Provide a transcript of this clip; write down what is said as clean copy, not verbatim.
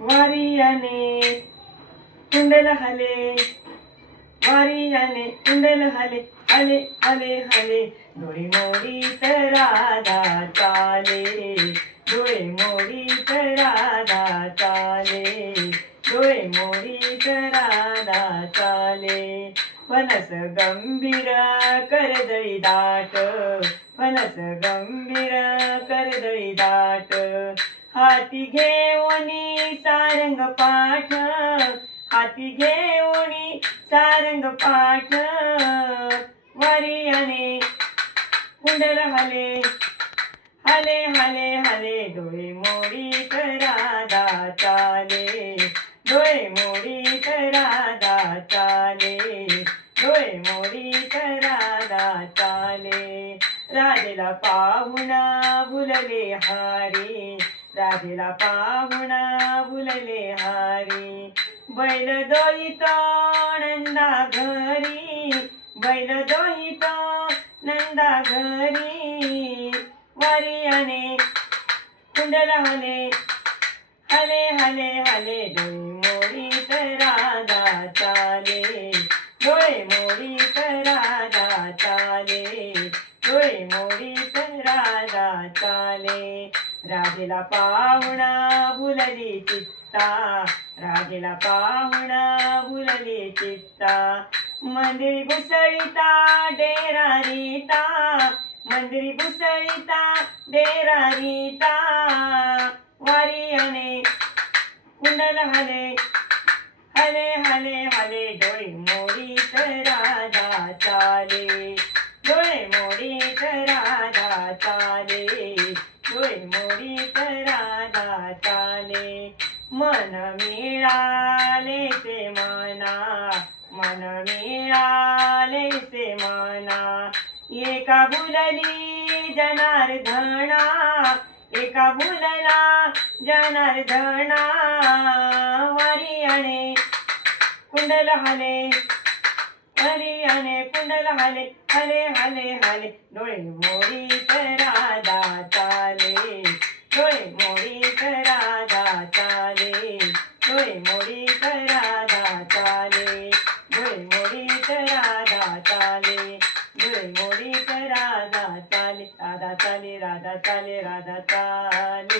वारियाने कुंडल हले, वारियाने कुंडल हले, हले हले हले. डोळे मोडीत राधा चाले, डोळे मोडीत राधा चाले, डोळे मोडीत राधा चाले. फणस गंभीर करदळी दाट, फणस गंभीर करदळी दाट. हाती घेऊनी सारंग पाठ, हाती घेऊनी सारंग पाठ. वारियाने कुंडल हले, हले हले हले. डोळे मोडीत राधा चाले, डोळे मोडीत राधा चाले, डोळे मोडीत राधा चाले. राधेला पाहुणा भुलले हारी, राधेला पाहुणा भुलले हारी. बैल दोहितो नंदा घरी, बैल दोहितो नंदा घरी. वारियाने कुंडल हले, हले हले हले. डोळे मोडीत राधा चाले, डोळे मोडीत राधा चाले, डोळे मोडीत राधा चाले. राधेला पाहुणा भुलली चित्ता, राधेला पाहुणा भुलली चित्ता. मंदिरी घुसळीता डेरा रीता, मंदिरी घुसळीता डेरा रीता. वारियाने कुंडल हले, हले हले हले. डोळे मोडीत राधा चाले, डोळे मोडीत राधा चाले, डोळे मोडीत राधा चाले. मन मिळाले से मना, मन मिळाले से मना. एका भुलली जनार्दना, एका भुलला जनार्दना. वारियाने कुंडल हले, वारियाने कुंडल हले, हले हले हले. डोळे मोडीत राधा चाले, डोळे मोडीत राधा चाले, डोळे मोडीत राधा चाले, डोळे मोडीत राधा चाले, डोळे मोडीत राधा चाले. राधा चाले, राधा चाले, राधा चाले.